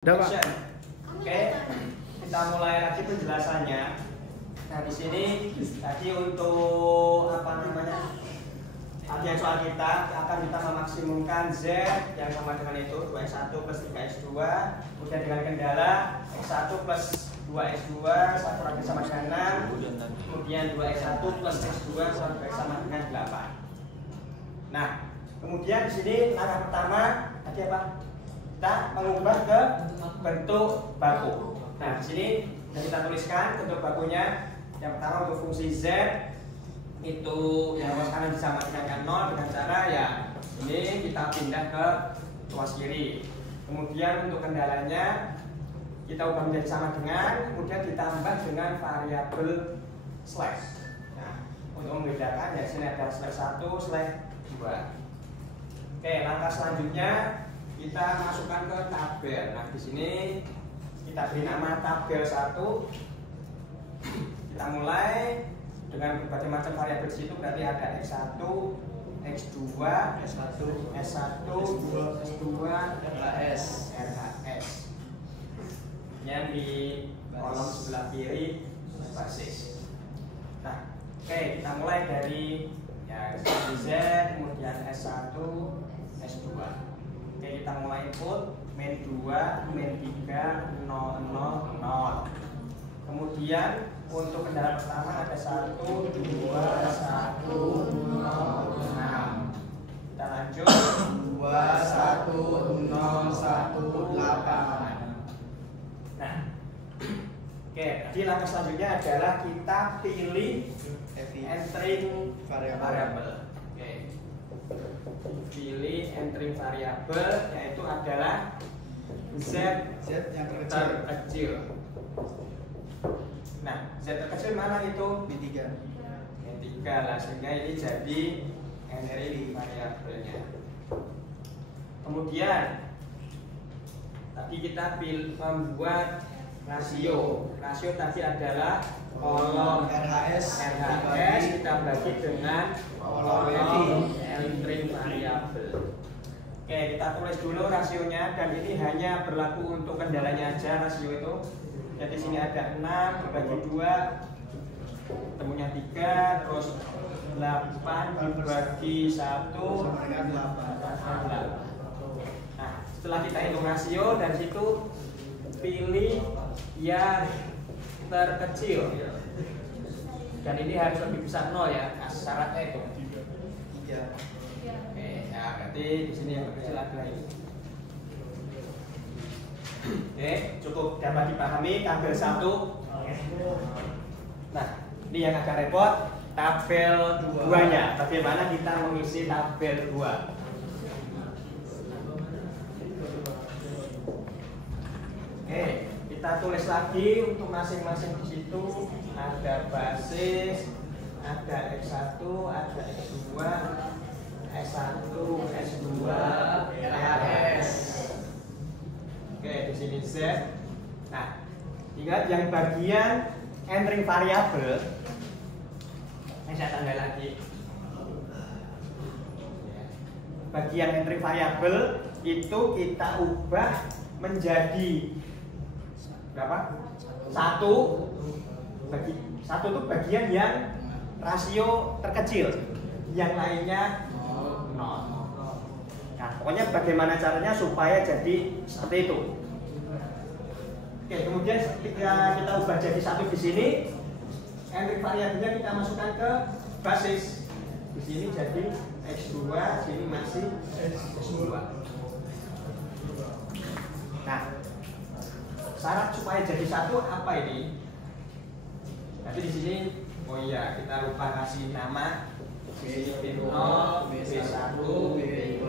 Udah, Pak. Oke, kita mulai lagi penjelasannya. Nah, di sini tadi untuk apa namanya? Bagian soal kita akan kita memaksimumkan Z yang sama dengan itu 2x1 plus 3x2, kemudian dengan kendala x1 plus 2x2 satu lagi sama dengan 6, kemudian 2x1 plus x2 satu lagi sama dengan 8. Nah, kemudian di sini langkah pertama tadi apa? Kita mengubah ke bentuk baku. Nah, di sini sudah kita tuliskan bentuk bakunya. Yang pertama untuk fungsi Z itu yang ruas kanan disama dengan 0 dengan cara ya ini kita pindah ke ruas kiri. Kemudian untuk kendalanya kita ubah menjadi sama dengan, kemudian ditambah dengan variabel slash. Nah, untuk membedakan ya sini ada slash 1, slash 2. Oke, langkah selanjutnya kita masukkan ke tabel. Nah, di sini kita beri nama tabel 1. Kita mulai dengan berbagai macam variabel di situ, berarti ada x1, x2, s1, s1, s2, RHS. Yang di kolom sebelah kiri basis. Nah, oke, kita mulai dari ya Z, kemudian s1, s2. Oke, kita mulai input min 2, min 3, 0, 0, 0. Kemudian untuk kendala pertama ada 1, 2, 1, 0, 6. Kita lanjut 2, 1, 0, 1, 8. Nah, oke, jadi langkah selanjutnya adalah kita pilih entering variable. Pilih entering variabel yaitu adalah Z yang terkecil. Nah, Z terkecil mana itu? Min 3. Min 3 lah, sehingga ini jadi entering variabelnya. Kemudian tadi kita membuat rasio. Rasio tadi adalah kolom RHS kita bagi dengan kolom entering variabel. Oke, kita tulis dulu rasionya dan ini hanya berlaku untuk kendalanya aja rasio itu. Jadi sini ada 6 dibagi 2 temunya 3, terus 8 dibagi 1 sama dengan 8. Nah, setelah kita hitung rasio dan situ pilih yang terkecil. Dan ini harus lebih besar 0 ya, syaratnya itu. 3. Oke, ya berarti di sini yang terkecil adalah ini. Oke, cukup dapat dipahami tabel 1. Nah, ini yang agak repot, tabel 2-nya. Bagaimana kita mengisi tabel 2? Oke, kita tulis lagi untuk masing-masing di situ ada basis, ada x1, ada x2, s1, s2, RHS. Oke, di sini Z. Nah, ingat yang bagian entering variabel. Ini saya tanda lagi. Bagian entering variabel itu kita ubah menjadi berapa? 1. Bagi 1 itu bagian yang rasio terkecil, yang lainnya 0. Nah, pokoknya bagaimana caranya supaya jadi seperti itu. Oke, kemudian ketika kita ubah jadi 1 di sini, entering variabelnya kita masukkan ke basis. Di sini jadi x2, sini masih x2. Nah, syarat supaya jadi 1 apa ini? Nanti di sini, oh iya, kita lupa kasih nama. Di sini B0, B1, B2.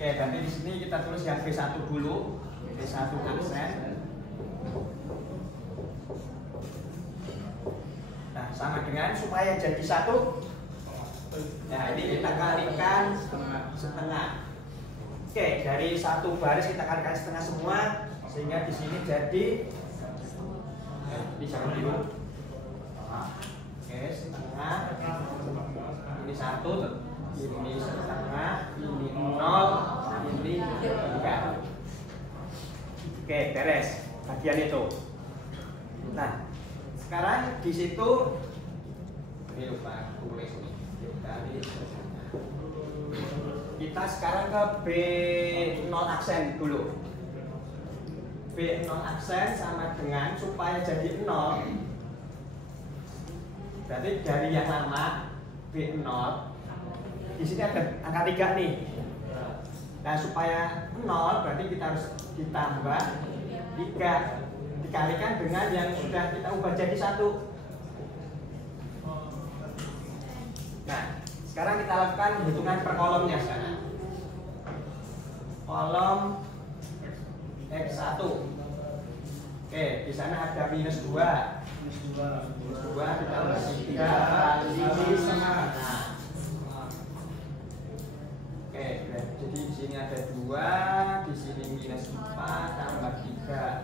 Oke, berarti di sini kita tulis yang B1 dulu, B1 aksen. Nah, sama dengan supaya jadi 1. Nah, ini kita kalikan setengah. Oke, dari 1 baris kita kalikan setengah semua, sehingga di sini jadi bisa dulu. Oke, setengah. Ini 1, ini setengah, ini 0, ini 3. Oke, beres bagian itu. Nah, sekarang di situ ini lupa tulis nih. Kita sekarang ke B0 aksen dulu. B0 aksen sama dengan supaya jadi 0. Berarti dari yang lama B0 di sini ada angka 3 nih. Nah, supaya 0 berarti kita harus ditambah 3 dikalikan dengan yang sudah kita ubah jadi 1. Nah, sekarang kita lakukan hitungan per kolomnya sekarang. Kolom X1. Oke, di sana ada minus 2. Minus 2 ditambah 3 kali setengah. Nah. Oke, jadi di sini ada 2, di sini minus 4 tambah 3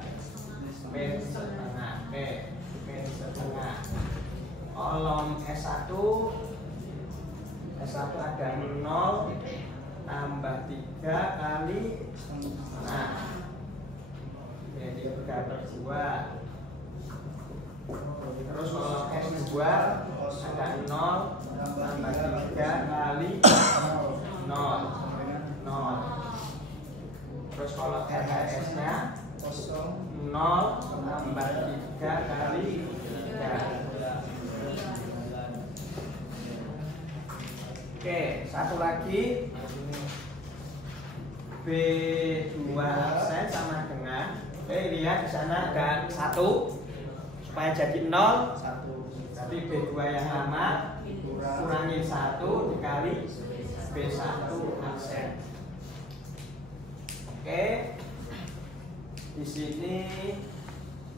min setengah. Oke, min setengah. Kolom S1 ada 0 tambah 3 kali setengah. Jadi 3/2. Terus kolom S2 ada 0 tambah 3 kali 0. Terus kolom RHS nya 0 tambah 3 kali 3. Oke, satu lagi B2 aksen sama dengan lihat di sana ada 1 supaya jadi 0. Berarti B2 yang lama kurangi 1 dikali B1 aksen. Oke. Di sini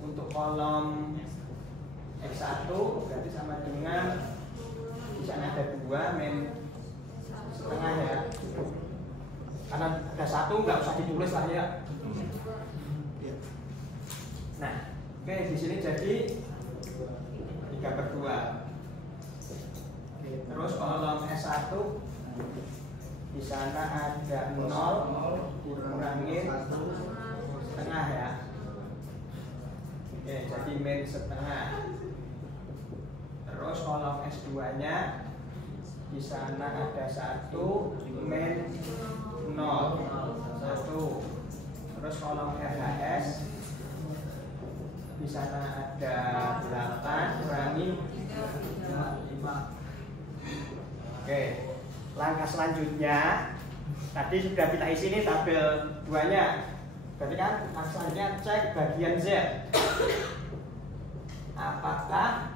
untuk kolom X1 berarti sama dengan di sana ada 2 min setengah ya. Karena ada 1 nggak usah ditulis lah ya. Nah, oke, di sini jadi 3/2. Terus kolom S1 di sana ada 0 dikurangi 1 setengah ya. Oke, jadi min setengah. Terus kolom S2 nya di sana ada 1 min 0 1. Terus kolom RHS di sana ada 8 kurangi 5. Oke, langkah selanjutnya tadi sudah kita isi nih tabel 2-nya. Berarti kan selanjutnya cek bagian Z. Apakah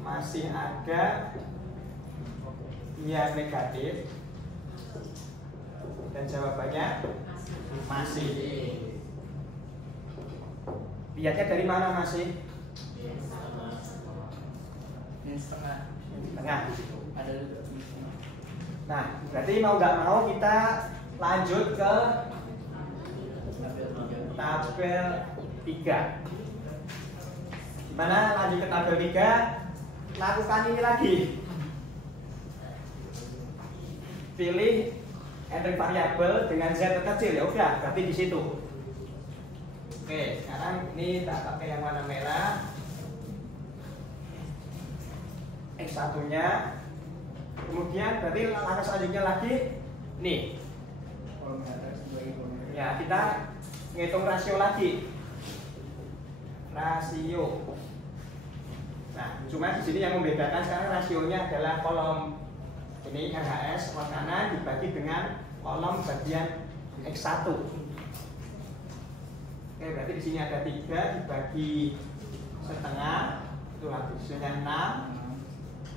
masih ada yang negatif? Dan jawabannya masih. Lihatnya dari mana masih? setengah. Tengah. Ada Nah, berarti mau nggak mau kita lanjut ke tabel 3. Gimana lanjut ke tabel 3? Lakukan ini lagi. Pilih entry variabel dengan Z terkecil, ya udah, berarti di situ. Oke, sekarang ini tak pakai yang warna merah. X1-nya. Kemudian berarti langkah selanjutnya lagi nih. Ya, kita ngitung rasio lagi. Rasio. Nah, cuma di sini yang membedakan sekarang rasionya adalah kolom ini RHS kolom kanan dibagi dengan kolom bagian X1. Oke, berarti di sini ada 3 dibagi setengah, itu hasilnya 6.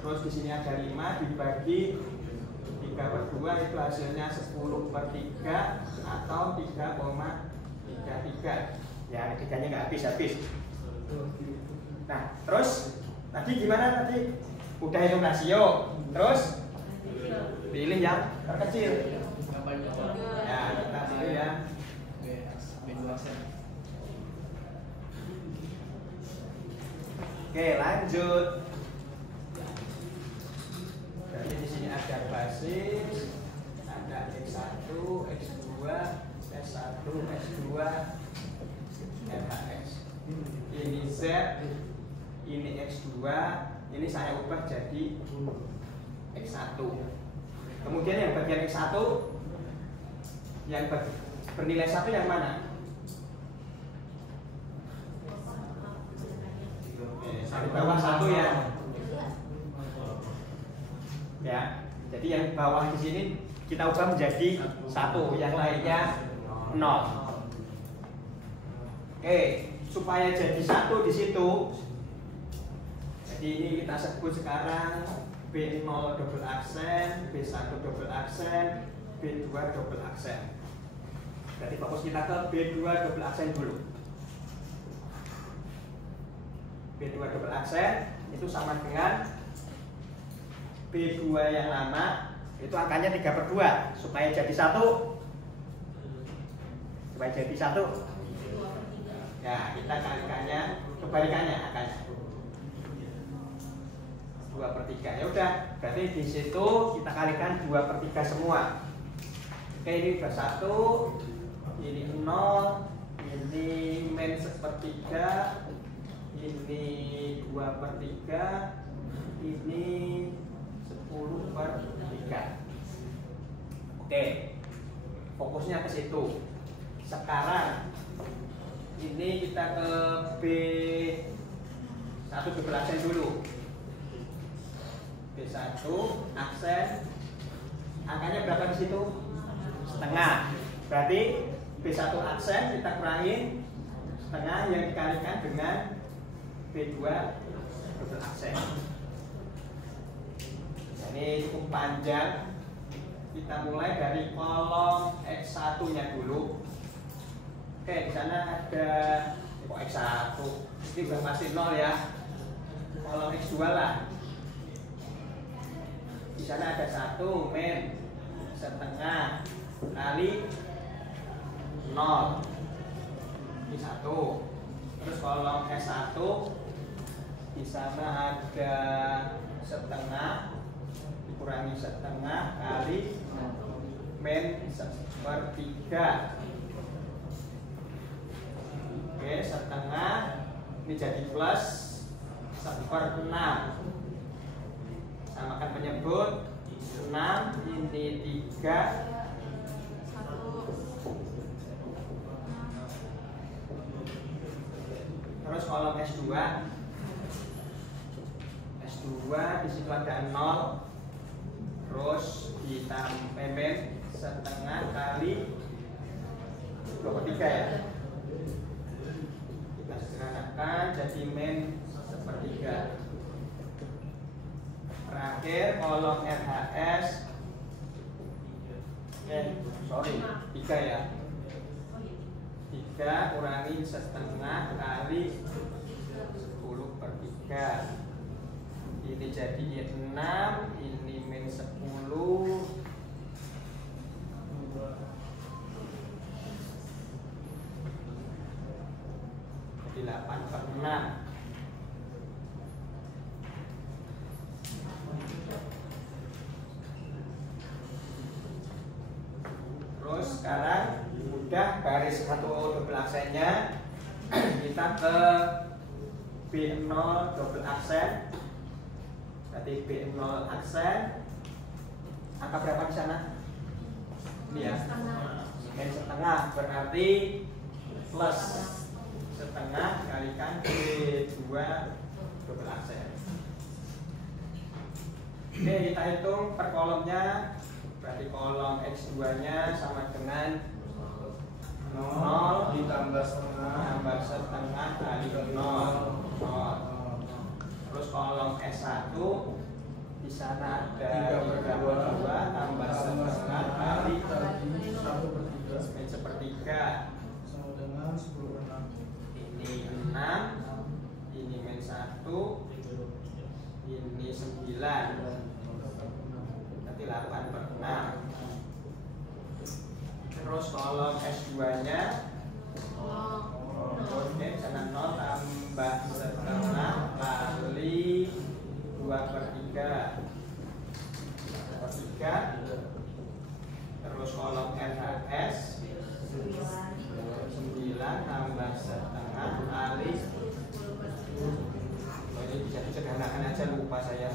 Terus di sini ada 5 dibagi 3/2, itu hasilnya 10/3 atau 3,33. Ya, 3-nya nggak habis-habis. Nah, terus tadi gimana tadi? Udah hitung rasio, terus pilih yang terkecil. Ya, kita pilih ya. B2 aksen. Oke, lanjut. Jadi di sini ada basis, ada X1, X2, dan S1, S2, LHS. Ini Z, ini X2, ini saya ubah jadi X1. Kemudian yang bagian X1 yang bernilai 1 yang mana? Di bawah 1 ya. Jadi yang bawah di sini kita ubah menjadi 1, yang lainnya 0. Oke, supaya jadi 1 di situ. Jadi ini kita sebut sekarang B0 double aksen, B1 double aksen, B2 double aksen. Jadi fokus kita ke B2 double aksen dulu. B2 double aksen itu sama dengan B2 yang lama, itu angkanya 3/2 supaya jadi 1. Supaya jadi 1. Ya, kita kalikannya, kebalikannya angkanya 2/3. Ya udah, berarti di situ kita kalikan 2/3 semua. Oke, ini udah 1, ini 0, ini min 1/3, ini 2/3, ini 10/3. Oke, fokusnya ke situ. Sekarang ini kita ke B1 double aksen dulu. B1 aksen, angkanya berapa di situ? Setengah. Berarti B1 aksen kita kurangin setengah yang dikalikan dengan B2 double aksen. Ini cukup panjang. Kita mulai dari kolom X1-nya dulu. Oke, di sana ada X1. Ini sudah pasti 0 ya. Kolom X2 lah. Di sana ada 1 min setengah kali 0. Ini 1. Terus kolom S1 di sana ada setengah dikurangi setengah kali min 1/3. Oke, setengah ini jadi plus 1/6. Samakan penyebut 6, ini 3. Terus kolom S2 di situ ada 0. Terus ditambah setengah kali 2/3 ya. Kita sederhanakan jadi min 1/3. Terakhir kolom RHS 3 ya. 3 kurangi setengah kali 10/3. Ini jadi 6, ini min 10. Jadi 8/6. Terus sekarang udah garis 1 double aksennya, kita ke B0 double aksen. Berarti B0 aksen angka berapa di sana? Ini ya, min setengah, berarti plus setengah kalikan B2 double aksen. Oke, kita hitung per kolomnya. Berarti kolom X2-nya sama dengan 0 ditambah setengah kali 0. Terus kolom S1 di sana ada 3/2 tambah setengah kali 1/3 sama dengan 10/6. Ini 6, ini min 1, ini 9. Berarti 8/6. Terus kolom S2-nya oke, sana 0 tambah setengah kali 2/3. Terus kolom RHS 9 tambah setengah kali. Oh, ini bisa disederhanakan aja, lupa saya.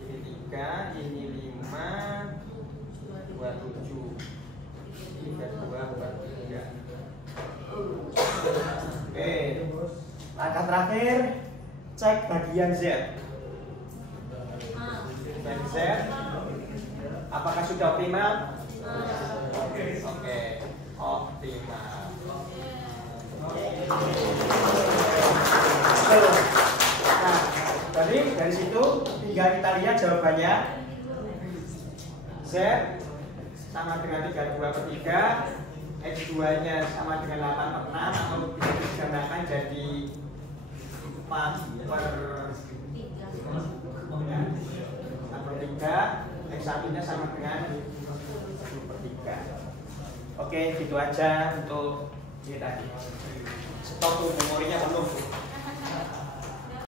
Ini 3, ini 5, 27. 32, 43. Oke, langkah terakhir, cek bagian Z. Bagian Z, apakah sudah optimal? Oke, optimal. Nah, dari situ tinggal kita lihat jawabannya. Z sama dengan 32/3, X2-nya sama dengan 8/6, atau bisa digabungkan jadi 4/3, X1-nya sama dengan 10/3. Oke, gitu aja untuk ini tadi. Stop, memorinya penuh.